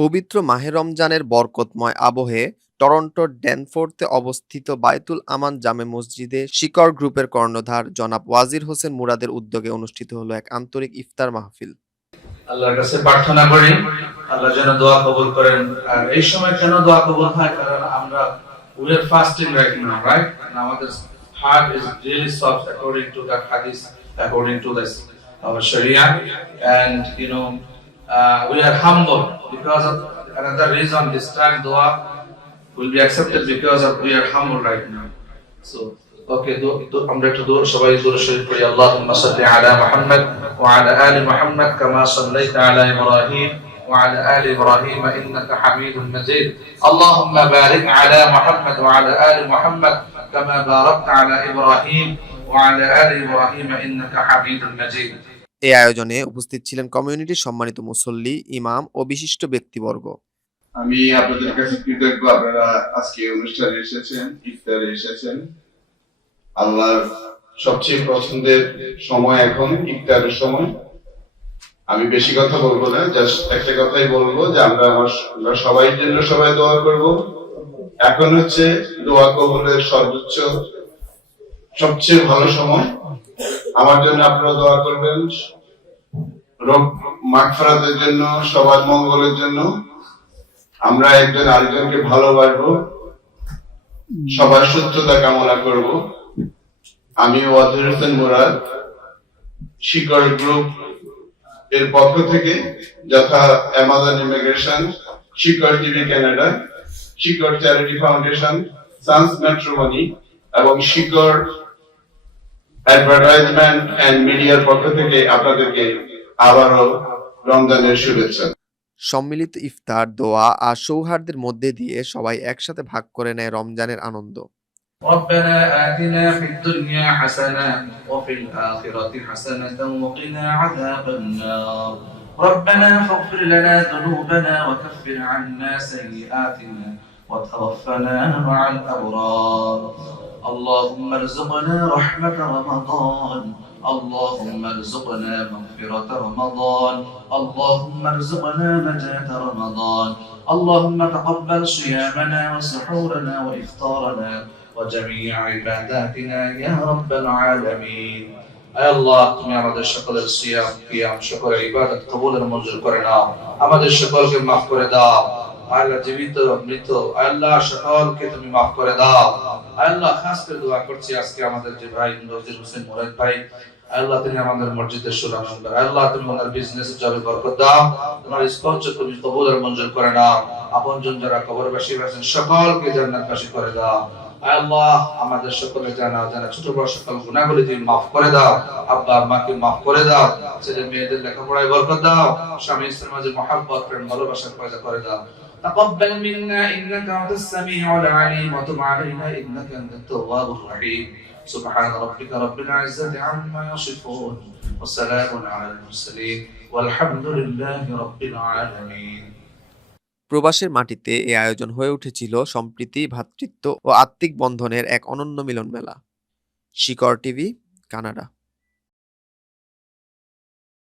পবিত্র মাহে রমজানের বরকতময় আবহে টরন্টোর ড্যানফোর্থে অবস্থিত বায়তুল আমান জামে মসজিদে শিকড় গ্রুপের কর্ণধার জনাব ওয়াজির হোসেন মুরাদের উদ্যোগে অনুষ্ঠিত হলো এক আন্তরিক ইফতার মাহফিল। আল্লাহর কাছে প্রার্থনা করি আল্লাহ যেন দোয়া কবুল করেন। আর এই সময় কেন দোয়া কবুল হয়? কারণ আমরা we are fasting right now, right? And our heart is really soft according to the hadith, according to this our Sharia, and we are humble because of another reason. This time dua will be accepted because of we are humble right now. So okay, আমরা একটু সবাই দরুদ শরীফ পড়ি। আল্লাহুম্মা সাল্লি আলা মুহাম্মাদ ওয়া আলা আলি মুহাম্মাদ কামা সাল্লাইতা আলা ইব্রাহিম ওয়া আলা আলি ইব্রাহিম ইন্নাকা হামিদুম মাজিদ। আল্লাহুম্মা বারিক আলা মুহাম্মাদ ওয়া আলা আলি মুহাম্মাদ কামা বারাকতা আলা ইব্রাহিম ওয়া আলা আলি ইব্রাহিম ইন্নাকা হামিদুম মাজিদ। এই আয়োজনে উপস্থিত ছিলেন কমিউনিটির সম্মানিত মুসল্লি, ইমাম ও বিশিষ্ট ব্যক্তিবর্গ। আমি আপনাদের কাছে কৃতজ্ঞ, আপনারা আজকে অনুষ্ঠানে এসেছেন, ইফতারে এসেছেন। আল্লাহর সবচেয়ে পছন্দের সময় এখন ইফতারের সময়। আমি বেশি কথা বলবো না, জাস্ট একটা কথাই বলবো যে আমরা সবাই জন্য সবাই দোয়া করব। এখন হচ্ছে দোয়া কবুলের সর্বোচ্চ সবচেয়ে ভালো সময়। আমার জন্য আপনারা দোয়া করবেন, রোগ মাগফিরাতের জন্য, সবার মঙ্গলের জন্য। আমরা একজন আরেকজনকে ভালোবাসবো, সবার সুস্থতা কামনা করব। আমি ওয়াজির হোসেন মুরাদ, শিকড় গ্রুপ এর পক্ষ থেকে, যথা অ্যামাজন ইমিগ্রেশন, শিকড় টিভি কানাডা, শিকড় চ্যারিটি ফাউন্ডেশন, সানস ম্যাট্রিমনি এবং শিকড় অ্যাডভার্টাইজমেন্ট এন্ড মিডিয়ার পক্ষ থেকে আপনাদেরকে আবারও রমজানের শুভেচ্ছা। সম্মিলিত ইফতার, দোয়া আর সৌহার্দ্যের মধ্যে দিয়ে সবাই একসাথে ভাগ করে নেয় রমজানের আনন্দ। ربنا آتنا في الدنيا حسنة وفي الآخرة حسنة وقنا عذاب النار. ربنا فاغفر لنا ذنوبنا وكفر عنا سيئاتنا وتوفنا مع الأبرار. اللهم ارزقنا رحمة رمضان، اللهم ارزقنا مغفرة رمضان، اللهم ارزقنا نجاة رمضان. اللهم تقبل صيامنا وسحورنا وإفطارنا وجميع عباداتنا يا رب العالمين. আয় আল্লাহ, তুমি আমাদের সকলের সিয়াম, কিয়াম, সকলের ইবাদত কবুলের মঞ্জুর করে নাও। আমাদের সকলকে মাফ করে দাও। আল্লাহ, জীবিত মৃত আল্লাহ সকলকে তুমি মাফ করে দাও। আল্লাহ, খাস করে দোয়া করছি আজকে আমাদের যে ভাই ওয়াজির হোসেন মুরাদ ভাই, আল্লাহ তুমি আমাদের মসজিদের সুনামদার, আল্লাহ তুমি ওনার বিজনেসে জবে বরকত দাও। তোমার স্পঞ্জ তুমি কবুলের মঞ্জুর করে নাও। আপনজন যারা কবরবাসী আছেন সকলকে জান্নাতবাসী করে দাও। আল্লাহ, আমাদের সকলের জানা ছোট বড় সকল গুনাহগুলি তুমি মাফ করে দাও। আব্বা আম্মাকে মাফ করে দাও। ছেলে মেয়েদের লেখাপড়ায় বরকত দাও। স্বামী স্ত্রীর মাঝে মহব্বত, প্রেম, ভালোবাসা পয়দা করে দাও। تقبل منا إنك أنت السميع العليم وتب علينا إنك أنت التواب الرحيم. سبحان ربك رب العزة عما يصفون وسلام على المرسلين والحمد لله رب العالمين. প্রবাসের মাটিতে এই আয়োজন হয়ে উঠেছিল সম্প্রীতি, ভ্রাতৃত্ব ও আত্মিক বন্ধনের এক অনন্য মিলন মেলা। শিকড় টিভি, কানাডা।